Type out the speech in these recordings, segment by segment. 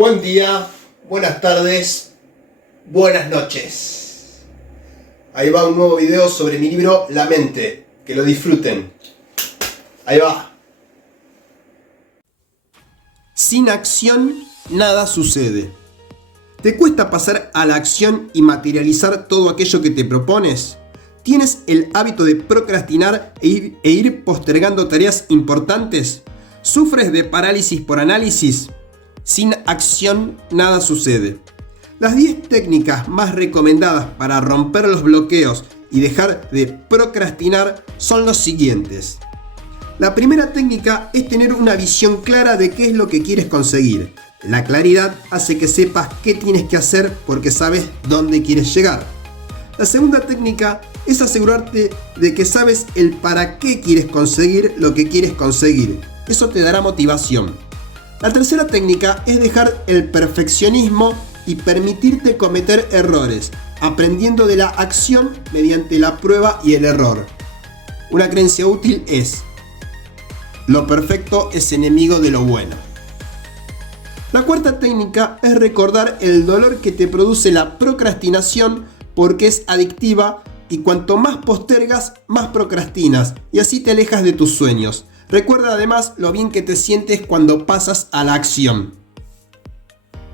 Buen día, buenas tardes, buenas noches. Ahí va un nuevo video sobre mi libro La Mente. Que lo disfruten. Ahí va. Sin acción, nada sucede. ¿Te cuesta pasar a la acción y materializar todo aquello que te propones? ¿Tienes el hábito de procrastinar e ir postergando tareas importantes? ¿Sufres de parálisis por análisis? Sin acción, nada sucede. Las 10 técnicas más recomendadas para romper los bloqueos y dejar de procrastinar son los siguientes. La primera técnica es tener una visión clara de qué es lo que quieres conseguir. La claridad hace que sepas qué tienes que hacer porque sabes dónde quieres llegar. La segunda técnica es asegurarte de que sabes el para qué quieres conseguir lo que quieres conseguir. Eso te dará motivación. La tercera técnica es dejar el perfeccionismo y permitirte cometer errores, aprendiendo de la acción mediante la prueba y el error. Una creencia útil es: lo perfecto es enemigo de lo bueno. La cuarta técnica es recordar el dolor que te produce la procrastinación porque es adictiva y cuanto más postergas, más procrastinas y así te alejas de tus sueños. Recuerda además lo bien que te sientes cuando pasas a la acción.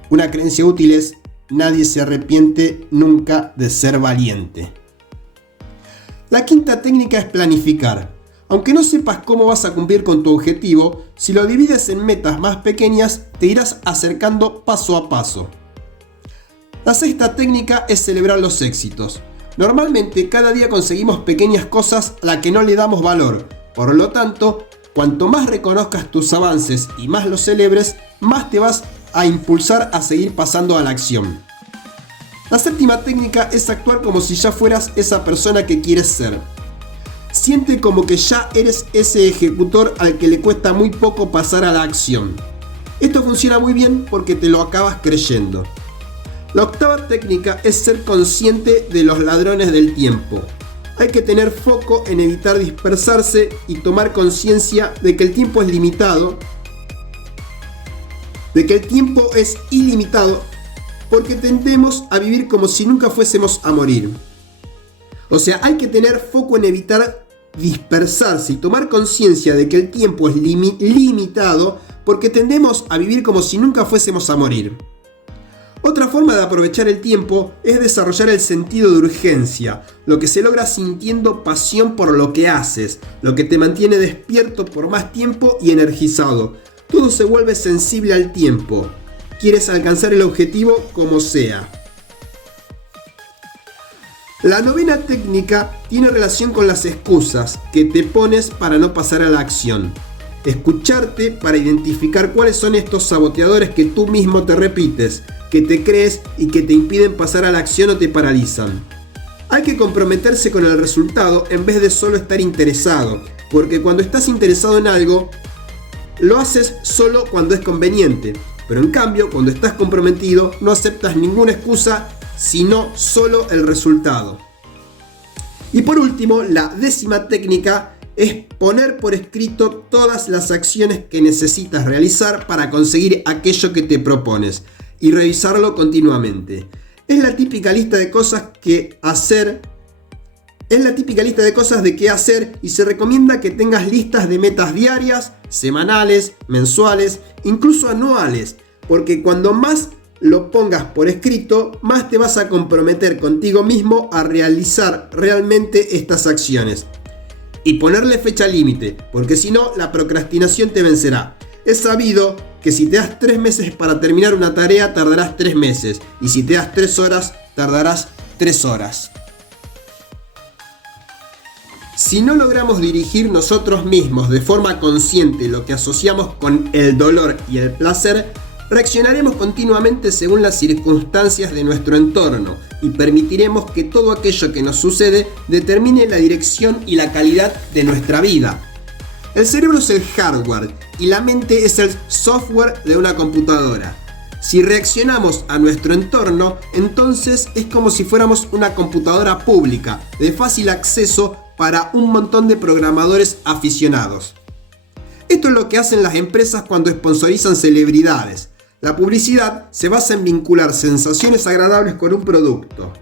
Una creencia útil es: nadie se arrepiente nunca de ser valiente. La quinta técnica es planificar. Aunque no sepas cómo vas a cumplir con tu objetivo, si lo divides en metas más pequeñas, te irás acercando paso a paso. La sexta técnica es celebrar los éxitos. Normalmente cada día conseguimos pequeñas cosas a las que no le damos valor. Por lo tanto, cuanto más reconozcas tus avances y más los celebres, más te vas a impulsar a seguir pasando a la acción. La séptima técnica es actuar como si ya fueras esa persona que quieres ser. Siente como que ya eres ese ejecutor al que le cuesta muy poco pasar a la acción. Esto funciona muy bien porque te lo acabas creyendo. La octava técnica es ser consciente de los ladrones del tiempo. Hay que tener foco en evitar dispersarse y tomar conciencia de que el tiempo es limitado, de que el tiempo es ilimitado, porque tendemos a vivir como si nunca fuésemos a morir. O sea, hay que tener foco en evitar dispersarse y tomar conciencia de que el tiempo es limitado, porque tendemos a vivir como si nunca fuésemos a morir. Otra forma de aprovechar el tiempo es desarrollar el sentido de urgencia, lo que se logra sintiendo pasión por lo que haces, lo que te mantiene despierto por más tiempo y energizado. Todo se vuelve sensible al tiempo. Quieres alcanzar el objetivo como sea. La novena técnica tiene relación con las excusas que te pones para no pasar a la acción. Escucharte para identificar cuáles son estos saboteadores que tú mismo te repites, que te crees y que te impiden pasar a la acción o te paralizan. Hay que comprometerse con el resultado en vez de solo estar interesado, porque cuando estás interesado en algo, lo haces solo cuando es conveniente, pero en cambio, cuando estás comprometido, no aceptas ninguna excusa, sino solo el resultado. Y por último, la 10ª técnica es poner por escrito todas las acciones que necesitas realizar para conseguir aquello que te propones y revisarlo continuamente. Es la típica lista de cosas que hacer. Es la típica lista de cosas de qué hacer y se recomienda que tengas listas de metas diarias, semanales, mensuales, incluso anuales, porque cuando más lo pongas por escrito, más te vas a comprometer contigo mismo a realizar realmente estas acciones. Y ponerle fecha límite, porque si no, la procrastinación te vencerá. Es sabido que si te das 3 meses para terminar una tarea, tardarás 3 meses. Y si te das 3 horas, tardarás 3 horas. Si no logramos dirigir nosotros mismos de forma consciente lo que asociamos con el dolor y el placer, reaccionaremos continuamente según las circunstancias de nuestro entorno y permitiremos que todo aquello que nos sucede determine la dirección y la calidad de nuestra vida. El cerebro es el hardware y la mente es el software de una computadora. Si reaccionamos a nuestro entorno, entonces es como si fuéramos una computadora pública de fácil acceso para un montón de programadores aficionados. Esto es lo que hacen las empresas cuando sponsorizan celebridades. La publicidad se basa en vincular sensaciones agradables con un producto.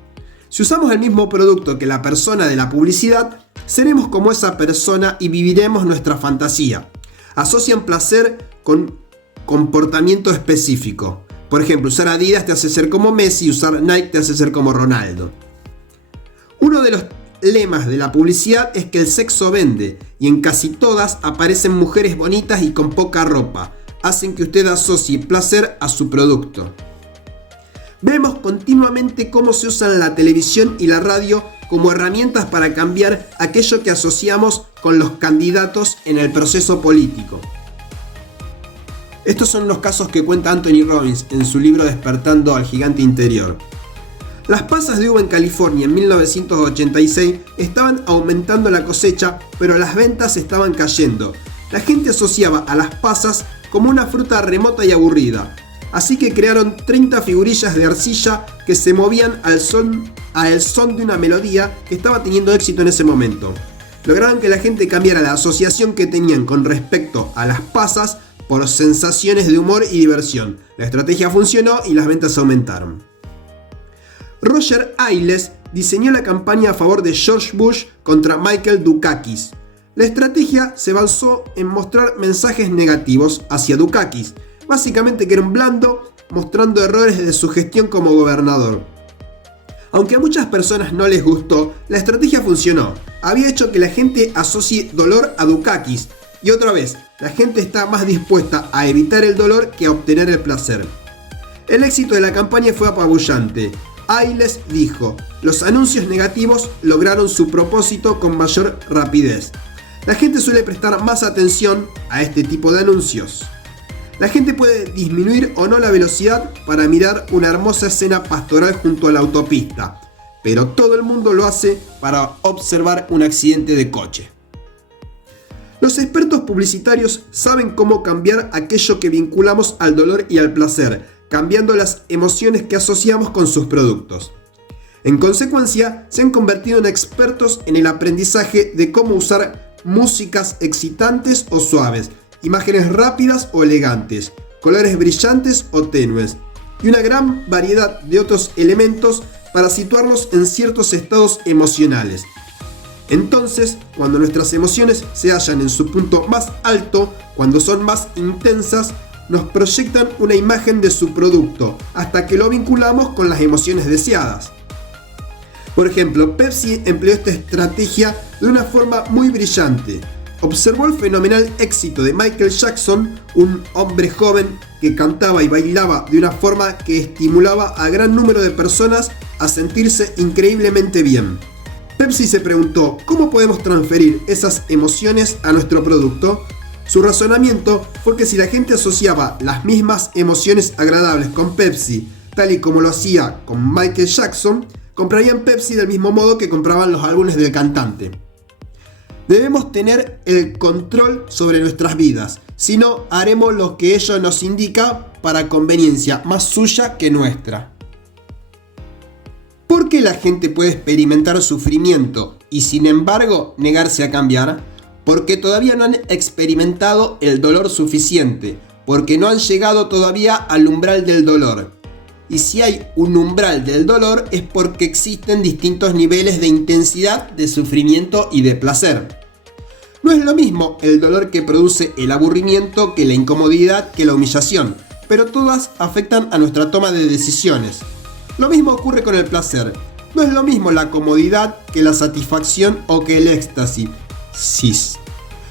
Si usamos el mismo producto que la persona de la publicidad, seremos como esa persona y viviremos nuestra fantasía. Asocian placer con comportamiento específico. Por ejemplo, usar Adidas te hace ser como Messi y usar Nike te hace ser como Ronaldo. Uno de los lemas de la publicidad es que el sexo vende, y en casi todas aparecen mujeres bonitas y con poca ropa. Hacen que usted asocie placer a su producto. Vemos continuamente cómo se usan la televisión y la radio como herramientas para cambiar aquello que asociamos con los candidatos en el proceso político. Estos son los casos que cuenta Anthony Robbins en su libro Despertando al Gigante Interior. Las pasas de uva en California en 1986 estaban aumentando la cosecha, pero las ventas estaban cayendo. La gente asociaba a las pasas como una fruta remota y aburrida. Así que crearon 30 figurillas de arcilla que se movían al son de una melodía que estaba teniendo éxito en ese momento. Lograron que la gente cambiara la asociación que tenían con respecto a las pasas por sensaciones de humor y diversión. La estrategia funcionó y las ventas aumentaron. Roger Ailes diseñó la campaña a favor de George Bush contra Michael Dukakis. La estrategia se basó en mostrar mensajes negativos hacia Dukakis, básicamente que era un blando, mostrando errores de su gestión como gobernador. Aunque a muchas personas no les gustó, la estrategia funcionó. Había hecho que la gente asocie dolor a Dukakis, y otra vez, la gente está más dispuesta a evitar el dolor que a obtener el placer. El éxito de la campaña fue apabullante. Ailes dijo: los anuncios negativos lograron su propósito con mayor rapidez. La gente suele prestar más atención a este tipo de anuncios. La gente puede disminuir o no la velocidad para mirar una hermosa escena pastoral junto a la autopista, pero todo el mundo lo hace para observar un accidente de coche. Los expertos publicitarios saben cómo cambiar aquello que vinculamos al dolor y al placer, cambiando las emociones que asociamos con sus productos. En consecuencia, se han convertido en expertos en el aprendizaje de cómo usar músicas excitantes o suaves, imágenes rápidas o elegantes, colores brillantes o tenues, y una gran variedad de otros elementos para situarnos en ciertos estados emocionales. Entonces, cuando nuestras emociones se hallan en su punto más alto, cuando son más intensas, nos proyectan una imagen de su producto, hasta que lo vinculamos con las emociones deseadas. Por ejemplo, Pepsi empleó esta estrategia de una forma muy brillante. Observó el fenomenal éxito de Michael Jackson, un hombre joven que cantaba y bailaba de una forma que estimulaba a gran número de personas a sentirse increíblemente bien. Pepsi se preguntó: ¿cómo podemos transferir esas emociones a nuestro producto? Su razonamiento fue que si la gente asociaba las mismas emociones agradables con Pepsi, tal y como lo hacía con Michael Jackson, comprarían Pepsi del mismo modo que compraban los álbumes del cantante. Debemos tener el control sobre nuestras vidas, si no haremos lo que ello nos indica para conveniencia más suya que nuestra. ¿Por qué la gente puede experimentar sufrimiento y sin embargo negarse a cambiar? Porque todavía no han experimentado el dolor suficiente, porque no han llegado todavía al umbral del dolor. Y si hay un umbral del dolor es porque existen distintos niveles de intensidad de sufrimiento y de placer. No es lo mismo el dolor que produce el aburrimiento que la incomodidad que la humillación, pero todas afectan a nuestra toma de decisiones. Lo mismo ocurre con el placer. No es lo mismo la comodidad que la satisfacción o que el éxtasis,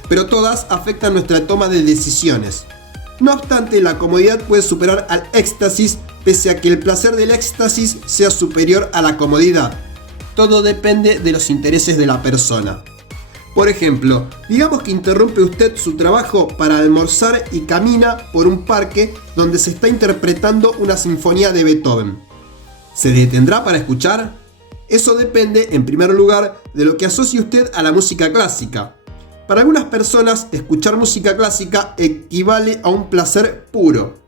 pero todas afectan nuestra toma de decisiones. No obstante, la comodidad puede superar al éxtasis, pese a que el placer del éxtasis sea superior a la comodidad. Todo depende de los intereses de la persona. Por ejemplo, digamos que interrumpe usted su trabajo para almorzar y camina por un parque donde se está interpretando una sinfonía de Beethoven. ¿Se detendrá para escuchar? Eso depende, en primer lugar, de lo que asocie usted a la música clásica. Para algunas personas, escuchar música clásica equivale a un placer puro.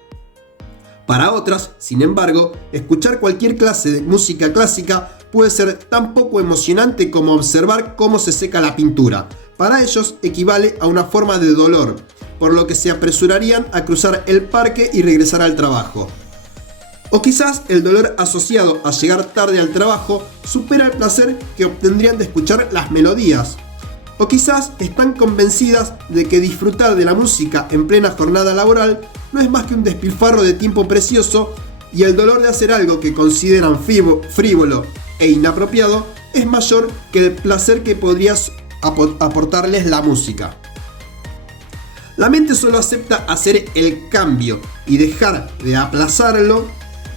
Para otras, sin embargo, escuchar cualquier clase de música clásica puede ser tan poco emocionante como observar cómo se seca la pintura. Para ellos equivale a una forma de dolor. por lo que se apresurarían a cruzar el parque y regresar al trabajo. O quizás el dolor asociado a llegar tarde al trabajo supera el placer que obtendrían de escuchar las melodías. O quizás están convencidas de que disfrutar de la música en plena jornada laboral no es más que un despilfarro de tiempo precioso, y el dolor de hacer algo que consideran frívolo e inapropiado es mayor que el placer que podrías aportarles la música. La mente solo acepta hacer el cambio y dejar de aplazarlo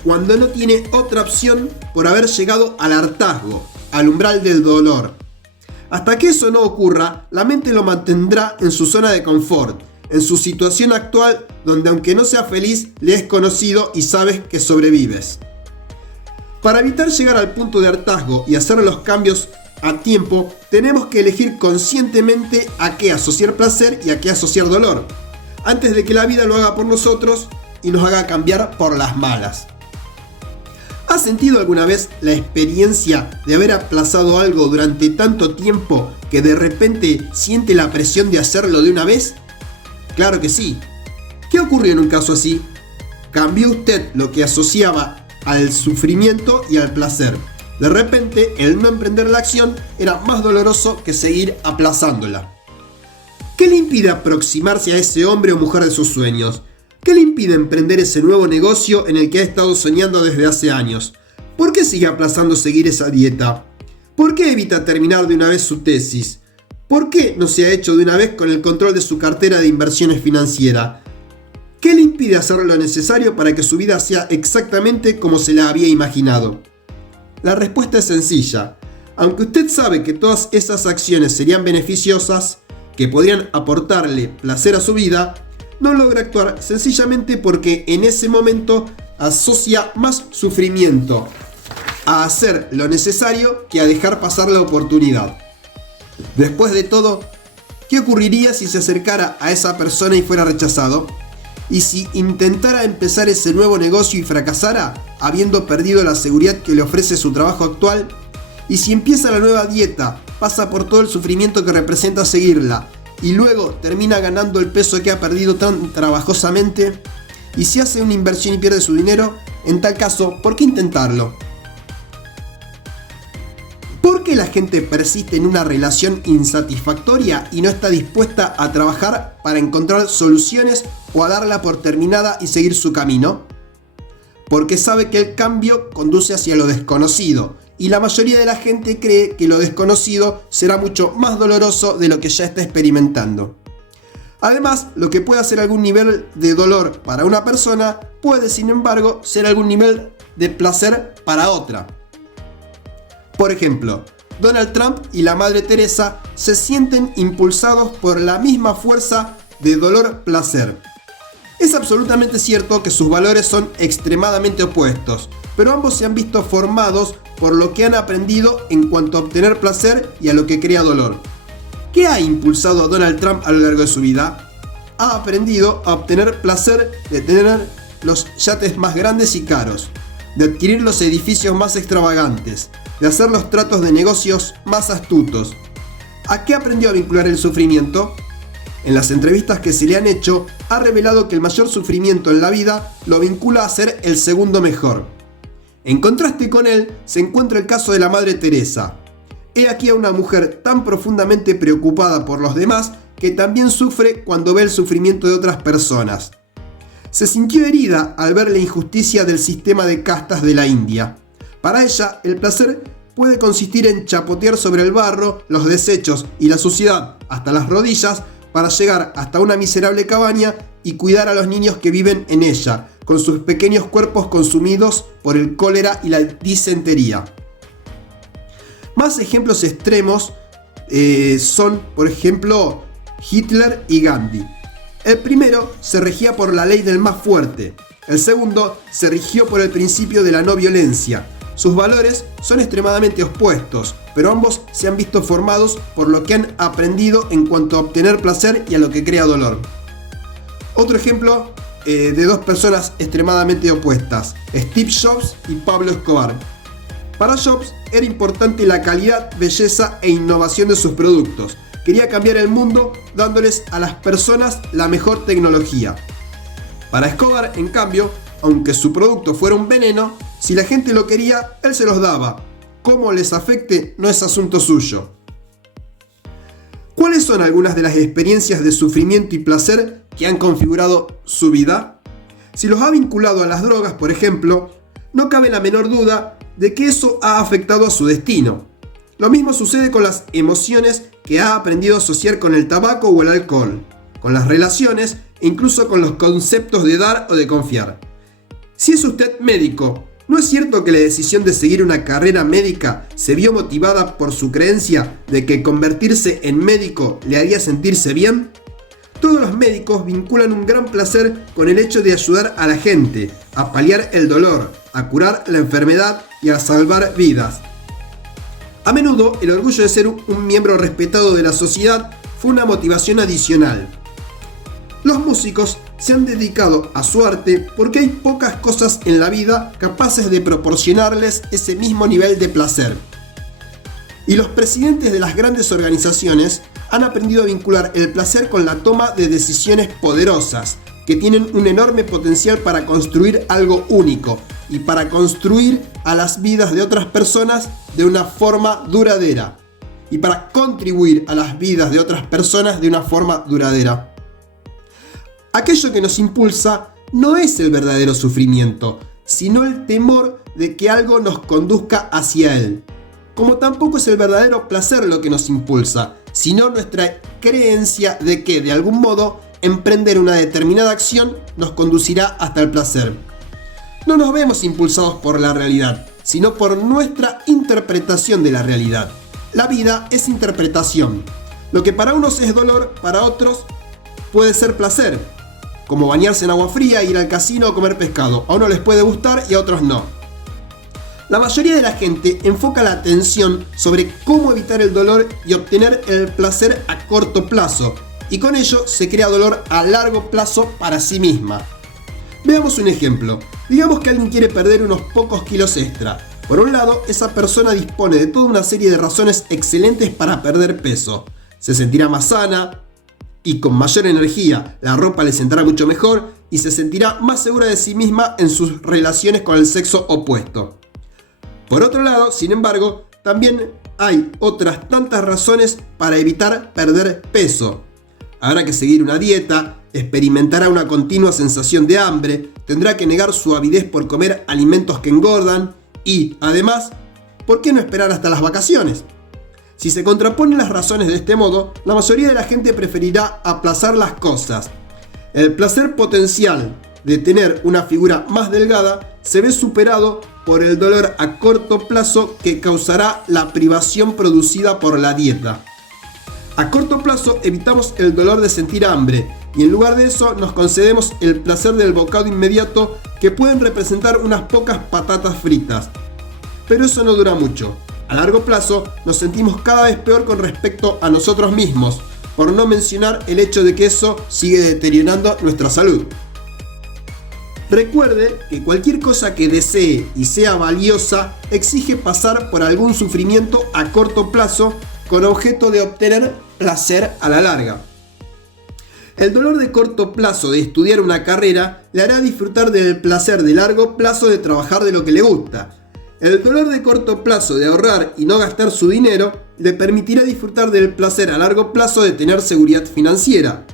cuando no tiene otra opción por haber llegado al hartazgo, al umbral del dolor. Hasta que eso no ocurra, la mente lo mantendrá en su zona de confort, en su situación actual, donde aunque no sea feliz, le es conocido y sabes que sobrevives. Para evitar llegar al punto de hartazgo y hacer los cambios a tiempo, tenemos que elegir conscientemente a qué asociar placer y a qué asociar dolor, antes de que la vida lo haga por nosotros y nos haga cambiar por las malas. ¿Has sentido alguna vez la experiencia de haber aplazado algo durante tanto tiempo que de repente siente la presión de hacerlo de una vez? Claro que sí. ¿Qué ocurrió en un caso así? Cambió usted lo que asociaba al sufrimiento y al placer. De repente, el no emprender la acción era más doloroso que seguir aplazándola. ¿Qué le impide aproximarse a ese hombre o mujer de sus sueños? ¿Qué le impide emprender ese nuevo negocio en el que ha estado soñando desde hace años? ¿Por qué sigue aplazando seguir esa dieta? ¿Por qué evita terminar de una vez su tesis? ¿Por qué no se ha hecho de una vez con el control de su cartera de inversiones financiera? ¿Qué le impide hacer lo necesario para que su vida sea exactamente como se la había imaginado? La respuesta es sencilla. Aunque usted sabe que todas esas acciones serían beneficiosas, que podrían aportarle placer a su vida, no logra actuar sencillamente porque en ese momento asocia más sufrimiento a hacer lo necesario que a dejar pasar la oportunidad. Después de todo, ¿qué ocurriría si se acercara a esa persona y fuera rechazado? ¿Y si intentara empezar ese nuevo negocio y fracasara, habiendo perdido la seguridad que le ofrece su trabajo actual? ¿Y si empieza la nueva dieta, pasa por todo el sufrimiento que representa seguirla, y luego termina ganando el peso que ha perdido tan trabajosamente? ¿Y si hace una inversión y pierde su dinero? En tal caso, ¿por qué intentarlo? ¿Por qué la gente persiste en una relación insatisfactoria y no está dispuesta a trabajar para encontrar soluciones o a darla por terminada y seguir su camino? Porque sabe que el cambio conduce hacia lo desconocido, y la mayoría de la gente cree que lo desconocido será mucho más doloroso de lo que ya está experimentando. Además, lo que puede ser algún nivel de dolor para una persona puede, sin embargo, ser algún nivel de placer para otra. Por ejemplo, Donald Trump y la Madre Teresa se sienten impulsados por la misma fuerza de dolor-placer. Es absolutamente cierto que sus valores son extremadamente opuestos, pero ambos se han visto formados por lo que han aprendido en cuanto a obtener placer y a lo que crea dolor. ¿Qué ha impulsado a Donald Trump a lo largo de su vida? Ha aprendido a obtener placer de tener los yates más grandes y caros, de adquirir los edificios más extravagantes, de hacer los tratos de negocios más astutos. ¿A qué aprendió a vincular el sufrimiento? En las entrevistas que se le han hecho, ha revelado que el mayor sufrimiento en la vida lo vincula a ser el segundo mejor. En contraste con él, se encuentra el caso de la Madre Teresa. He aquí a una mujer tan profundamente preocupada por los demás que también sufre cuando ve el sufrimiento de otras personas. Se sintió herida al ver la injusticia del sistema de castas de la India. Para ella, el placer puede consistir en chapotear sobre el barro, los desechos y la suciedad hasta las rodillas para llegar hasta una miserable cabaña y cuidar a los niños que viven en ella, con sus pequeños cuerpos consumidos por el cólera y la disentería. Más ejemplos extremos son, por ejemplo, Hitler y Gandhi. El primero se regía por la ley del más fuerte. El segundo se rigió por el principio de la no violencia. Sus valores son extremadamente opuestos, pero ambos se han visto formados por lo que han aprendido en cuanto a obtener placer y a lo que crea dolor. Otro ejemplo de dos personas extremadamente opuestas, Steve Jobs y Pablo Escobar. Para Jobs era importante la calidad, belleza e innovación de sus productos, quería cambiar el mundo dándoles a las personas la mejor tecnología. Para Escobar, en cambio, aunque su producto fuera un veneno, si la gente lo quería, él se los daba. Cómo les afecte no es asunto suyo. ¿Cuáles son algunas de las experiencias de sufrimiento y placer que han configurado su vida? Si los ha vinculado a las drogas, por ejemplo, no cabe la menor duda de que eso ha afectado a su destino. Lo mismo sucede con las emociones que ha aprendido a asociar con el tabaco o el alcohol, con las relaciones e incluso con los conceptos de dar o de confiar. Si es usted médico, ¿no es cierto que la decisión de seguir una carrera médica se vio motivada por su creencia de que convertirse en médico le haría sentirse bien? Todos los médicos vinculan un gran placer con el hecho de ayudar a la gente, a paliar el dolor, a curar la enfermedad y a salvar vidas. A menudo, el orgullo de ser un miembro respetado de la sociedad fue una motivación adicional. Los músicos se han dedicado a su arte porque hay pocas cosas en la vida capaces de proporcionarles ese mismo nivel de placer. Y los presidentes de las grandes organizaciones han aprendido a vincular el placer con la toma de decisiones poderosas, que tienen un enorme potencial para construir algo único y para construir a las vidas de otras personas de una forma duradera. Y para contribuir a las vidas de otras personas de una forma duradera. Aquello que nos impulsa no es el verdadero sufrimiento, sino el temor de que algo nos conduzca hacia él. Como tampoco es el verdadero placer lo que nos impulsa, sino nuestra creencia de que, de algún modo, emprender una determinada acción nos conducirá hasta el placer. No nos vemos impulsados por la realidad, sino por nuestra interpretación de la realidad. La vida es interpretación. Lo que para unos es dolor, para otros puede ser placer. Como bañarse en agua fría, ir al casino o comer pescado. A unos les puede gustar y a otros no. La mayoría de la gente enfoca la atención sobre cómo evitar el dolor y obtener el placer a corto plazo, y con ello se crea dolor a largo plazo para sí misma. Veamos un ejemplo. Digamos que alguien quiere perder unos pocos kilos extra. Por un lado, esa persona dispone de toda una serie de razones excelentes para perder peso. Se sentirá más sana y con mayor energía, la ropa le sentará mucho mejor y se sentirá más segura de sí misma en sus relaciones con el sexo opuesto. Por otro lado, sin embargo, también hay otras tantas razones para evitar perder peso. Habrá que seguir una dieta, experimentará una continua sensación de hambre, tendrá que negar su avidez por comer alimentos que engordan y, además, ¿por qué no esperar hasta las vacaciones? Si se contraponen las razones de este modo, la mayoría de la gente preferirá aplazar las cosas. El placer potencial de tener una figura más delgada se ve superado por el dolor a corto plazo que causará la privación producida por la dieta. A corto plazo evitamos el dolor de sentir hambre y en lugar de eso nos concedemos el placer del bocado inmediato que pueden representar unas pocas patatas fritas. Pero eso no dura mucho. A largo plazo nos sentimos cada vez peor con respecto a nosotros mismos, por no mencionar el hecho de que eso sigue deteriorando nuestra salud. Recuerde que cualquier cosa que desee y sea valiosa exige pasar por algún sufrimiento a corto plazo con objeto de obtener placer a la larga. El dolor de corto plazo de estudiar una carrera le hará disfrutar del placer de largo plazo de trabajar de lo que le gusta. El dolor de corto plazo de ahorrar y no gastar su dinero le permitirá disfrutar del placer a largo plazo de tener seguridad financiera.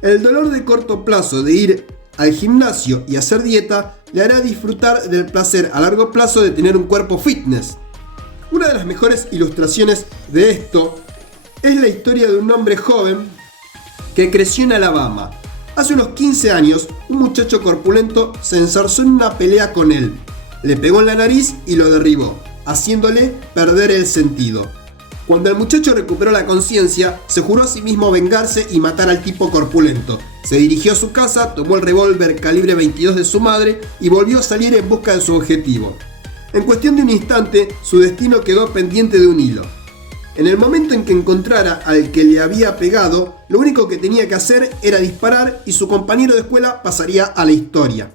El dolor de corto plazo de ir al gimnasio y hacer dieta le hará disfrutar del placer a largo plazo de tener un cuerpo fitness. Una de las mejores ilustraciones de esto es la historia de un hombre joven que creció en Alabama. Hace unos 15 años, un muchacho corpulento se enzarzó en una pelea con él. Le pegó en la nariz y lo derribó, haciéndole perder el sentido. Cuando el muchacho recuperó la conciencia, se juró a sí mismo vengarse y matar al tipo corpulento. Se dirigió a su casa, tomó el revólver calibre 22 de su madre y volvió a salir en busca de su objetivo. En cuestión de un instante, su destino quedó pendiente de un hilo. En el momento en que encontrara al que le había pegado, lo único que tenía que hacer era disparar y su compañero de escuela pasaría a la historia.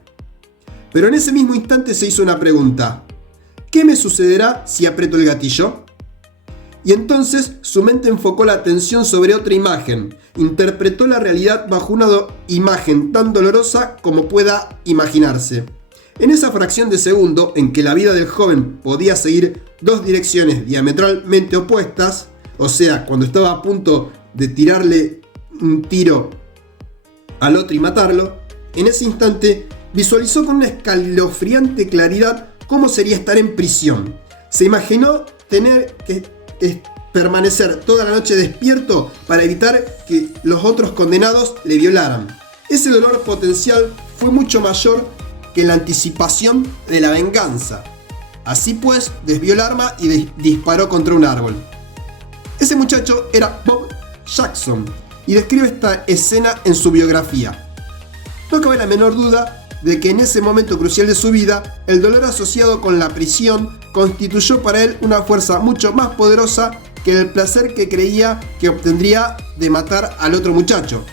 Pero en ese mismo instante se hizo una pregunta. ¿Qué me sucederá si aprieto el gatillo? Y entonces su mente enfocó la atención sobre otra imagen. Interpretó la realidad bajo una imagen tan dolorosa como pueda imaginarse. En esa fracción de segundo en que la vida del joven podía seguir dos direcciones diametralmente opuestas, o sea, cuando estaba a punto de tirarle un tiro al otro y matarlo, en ese instante visualizó con una escalofriante claridad cómo sería estar en prisión. Se imaginó tener que permanecer toda la noche despierto para evitar que los otros condenados le violaran. Ese dolor potencial fue mucho mayor que la anticipación de la venganza. Así pues, desvió el arma y disparó contra un árbol. Ese muchacho era Bob Jackson y describe esta escena en su biografía. No cabe la menor duda de que en ese momento crucial de su vida, el dolor asociado con la prisión constituyó para él una fuerza mucho más poderosa que el placer que creía que obtendría de matar al otro muchacho.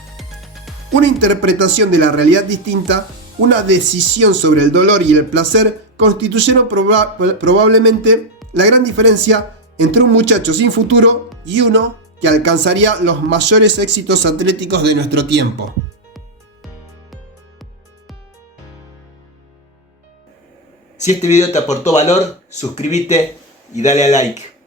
Una interpretación de la realidad distinta, una decisión sobre el dolor y el placer constituyeron probablemente la gran diferencia entre un muchacho sin futuro y uno que alcanzaría los mayores éxitos atléticos de nuestro tiempo. Si este video te aportó valor, suscríbete y dale a like.